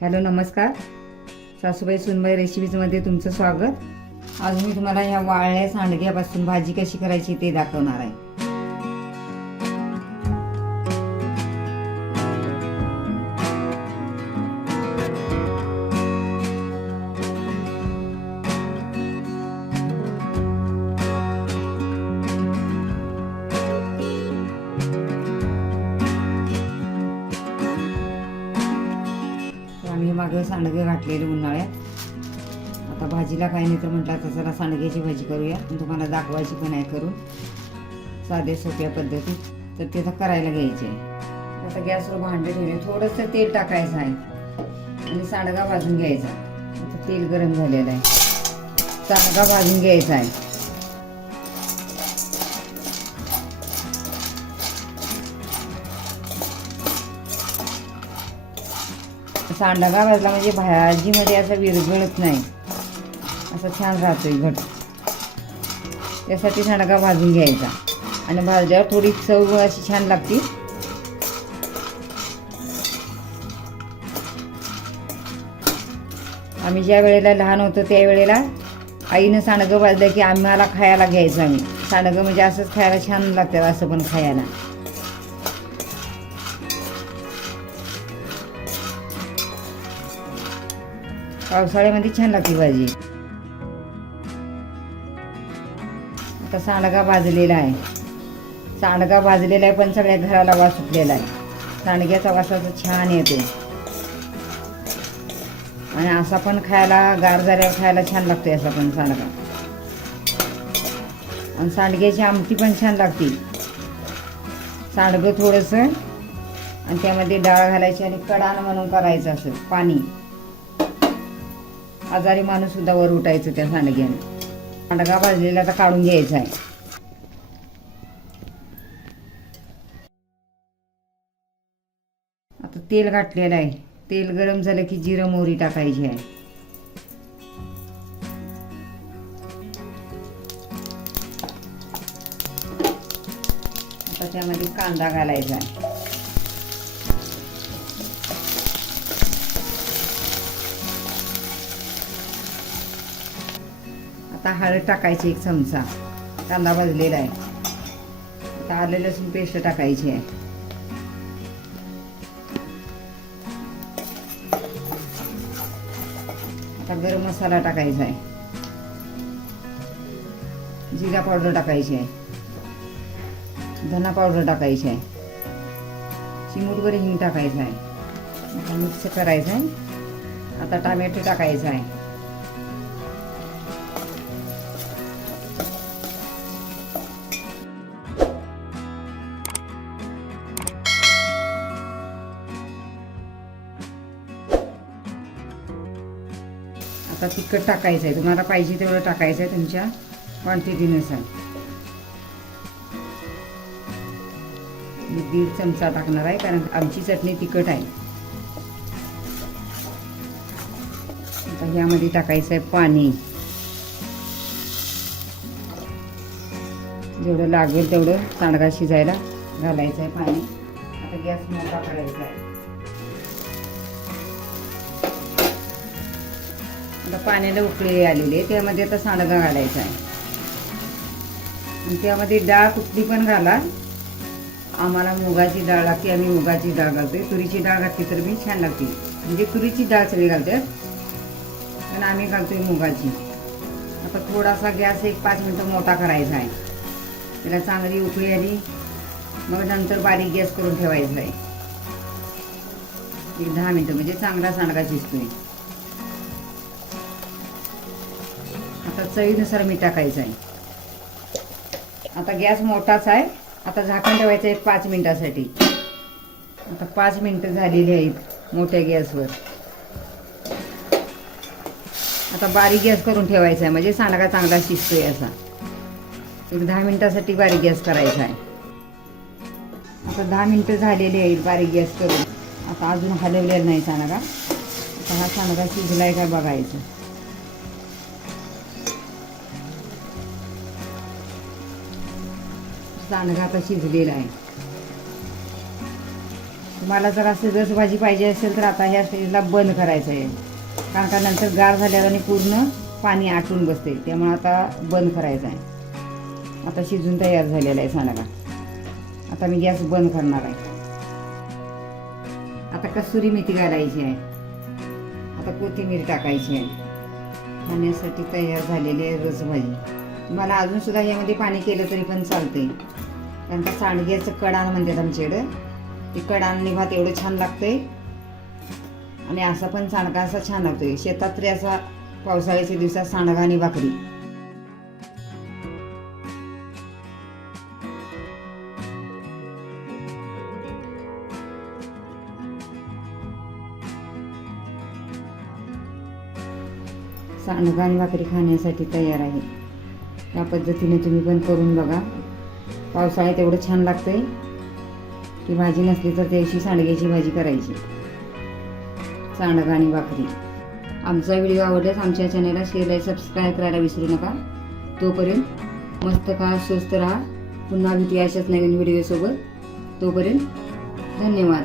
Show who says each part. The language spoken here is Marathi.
Speaker 1: हॅलो नमस्कार. सासूबाई सुनबाई रेसिपीजमध्ये तुमचं स्वागत. आज मी तुम्हाला ह्या वाळल्या सांडग्यापासून भाजी कशी करायची ते दाखवणार आहे. तर सांडगे घातलेले उन्हाळ्यात. आता भाजीला काही नाही तर म्हटलं आता चला सांडग्याची भाजी करूया. तुम्हाला दाखवायची पण आहे करून. साधे सोप्या पद्धतीत. तर ते तर करायला घ्यायचे. आहे आता गॅसवर भांडे ठेवले. थोडंसं तेल टाकायचं आहे. आणि सांडगा भाजून घ्यायचा. आता तेल गरम झालेलं आहे. सांडगा भाजून घ्यायचा आहे. सांडगा भाजला म्हणजे भाजीमध्ये असं विरघळत नाही. असं छान राहतो आहे घट. त्यासाठी सांडगा भाजून घ्यायचा. आणि भाजल्यावर थोडी चव अशी छान लागते. आम्ही ज्या वेळेला लहान होतो त्यावेळेला आईनं सांडगं भाजलं की आम्हाला खायला घ्यायचं आम्ही. सांडगं म्हणजे असंच खायला छान लागतं असं पण खायला. पावसाळ्यामध्ये छान लागते भाजी. आता सांडगा भाजलेला आहे. सांडगा भाजलेला आहे पण सगळ्या घराला वास सुटलेला आहे. सांडग्याचा वासाचा छान येतो आणि असा पण खायला गार झाल्यावर खायला छान लागतोय असा पण सांडगा. आणि सांडग्याची आमटी पण छान लागते. सांडगं थोडंसं आणि त्यामध्ये डाळ घालायची आणि कडाण म्हणून करायचं असं पाणी. आजारी माणूस सुद्धा वर उठायचं त्या सांडग्याने. सांडगा भाजलेला आता काढून घ्यायचा आहे. आता तेल घातलेलं आहे. तेल गरम झालं की जिरं मोहरी टाकायची आहे. आता त्यामध्ये कांदा घालायचा आहे. आता हळद टाकायची एक चमचा. कांदा भाजलेला आहे. आता आले लसूण पेस्ट टाकायची आहे. आता गरम मसाला टाकायचा आहे. जिरा पावडर टाकायची आहे. धना पावडर टाकायची आहे. चिमूटभर हिंग टाकायचं आहे. आता मिक्स करायचं आहे. आता टामॅटो टाकायचा आहे. आता तिखट टाकायचं आहे तुम्हाला पाहिजे तेवढं टाकायचं आहे तुमच्या क्वांटिटीनुसार मी दीड चमचा टाकणार आहे कारण आमची चटणी तिखट आहे. आता ह्यामध्ये टाकायचं आहे पाणी. जेवढं लागेल तेवढं सांडगा शिजायला घालायचं आहे पाणी. आता गॅस मोठा करायचा आहे. आता पाण्याला उकळी आलेली आहे त्यामध्ये आता सांडगा घालायचा आहे. आणि त्यामध्ये डाळ कुठली पण घाला. आम्हाला मुगाची डाळ लागते आम्ही मुगाची डाळ घालतोय. तुरीची डाळ घातली तर मी छान लागते. म्हणजे तुरीची डाळ सगळी घालतात पण आम्ही घालतोय मुगाची. आता थोडासा गॅस एक पाच मिनटं मोठा करायचा आहे. त्याला चांगली उकळी आली. मग नंतर बारीक गॅस करून ठेवायचा आहे. एक दहा मिनटं म्हणजे चांगला सांडगा शिजतोय. चवीनुसार मीठ टाकायचं आहे. आता गॅस मोठाच आहे. आता झाकण ठेवायचं आहे पाच मिनटासाठी. आता पाच मिनटं झालेली आहेत मोठ्या गॅसवर. आता बारीक गॅस करून ठेवायचा आहे. म्हणजे सांडगा चांगला शिजतोय असा. एक दहा मिनटासाठी बारीक गॅस करायचा आहे. आता दहा मिनटं झालेली आहेत बारीक गॅस करून. आता अजून हलवलेला नाही सांडगा. आता हा सांडगा शिजलाय का बघायचं. सांडगा आता शिजलेला आहे. तुम्हाला जर असं रस भाजी पाहिजे असेल तर आता ह्या स्टेजला बंद करायचं आहे. कारण का नंतर गार झाल्यावर आणि पूर्ण पाणी आटून बसते. त्यामुळे आता बंद करायचं आहे. आता शिजून तयार झालेला आहे सांडगा आता मी गॅस बंद करणार आहे. आता कसुरी मेथी घालायची आहे. आता कोथिंबीर टाकायची आहे. खाण्यासाठी तयार झालेली आहे रसभाजी. तुम्हाला अजूनसुद्धा यामध्ये पाणी केलं तरी पण चालते कारण का सांडग्याचं कडाण म्हणतात आमच्याकडं. ते कडाण भात एवढं छान लागतंय. आणि असा पण सांडगा असा छान लागतोय. शेतात तरी असा पावसाळ्याच्या दिवसात सांडगा आणि भाकरी. सांडगा आणि भाकरी खाण्यासाठी तयार आहे. या पद्धतीने तुम्ही पण करून बघा. पावसाळ्यात एवढं छान लागतंय की भाजी नसली तर त्याशी सांडग्याची भाजी करायची. सांडगा आणि भाकरी. आमचा व्हिडिओ आवडल्यास आमच्या चॅनलला शेअर आणि सबस्क्राईब करायला विसरू नका. तोपर्यंत मस्त खा स्वस्त राहा. पुन्हा भेटूया अशाच नवीन व्हिडिओसोबत. तोपर्यंत धन्यवाद.